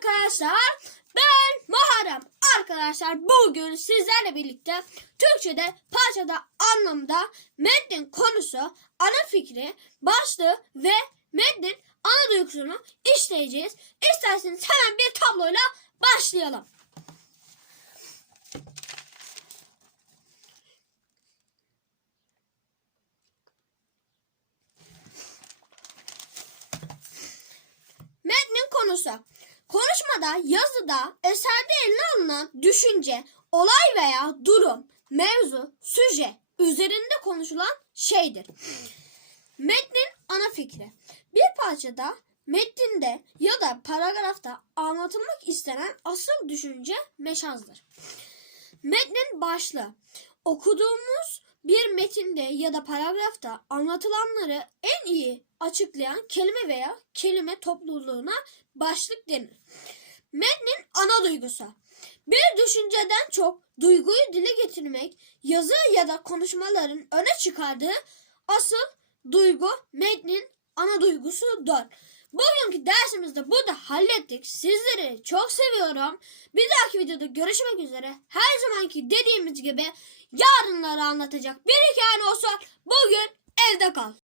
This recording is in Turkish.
arkadaşlar. Ben Muharrem. Arkadaşlar bugün sizlerle birlikte Türkçe'de parçada anlamda metnin konusu, ana fikri, başlığı ve metnin ana duygusunu işleyeceğiz. İsterseniz hemen bir tabloyla başlayalım. Metnin konusu. Konuşmada, yazıda, eserde eline alınan düşünce, olay veya durum, mevzu, süje üzerinde konuşulan şeydir. Metnin ana fikri. Bir parçada, metninde ya da paragrafta anlatılmak istenen asıl düşünce meşazdır. Metnin başlığı. Okuduğumuz bir metinde ya da paragrafta anlatılanları en iyi açıklayan kelime veya kelime topluluğuna başlık denir. Metnin ana duygusu. Bir düşünceden çok duyguyu dile getirmek, yazı ya da konuşmaların öne çıkardığı asıl duygu metnin ana duygusudur. Bugünkü dersimizde burada hallettik. Sizleri çok seviyorum. Bir dahaki videoda görüşmek üzere. Her zamanki dediğimiz gibi yarınları anlatacak bir hikayen olsa bugün evde kal.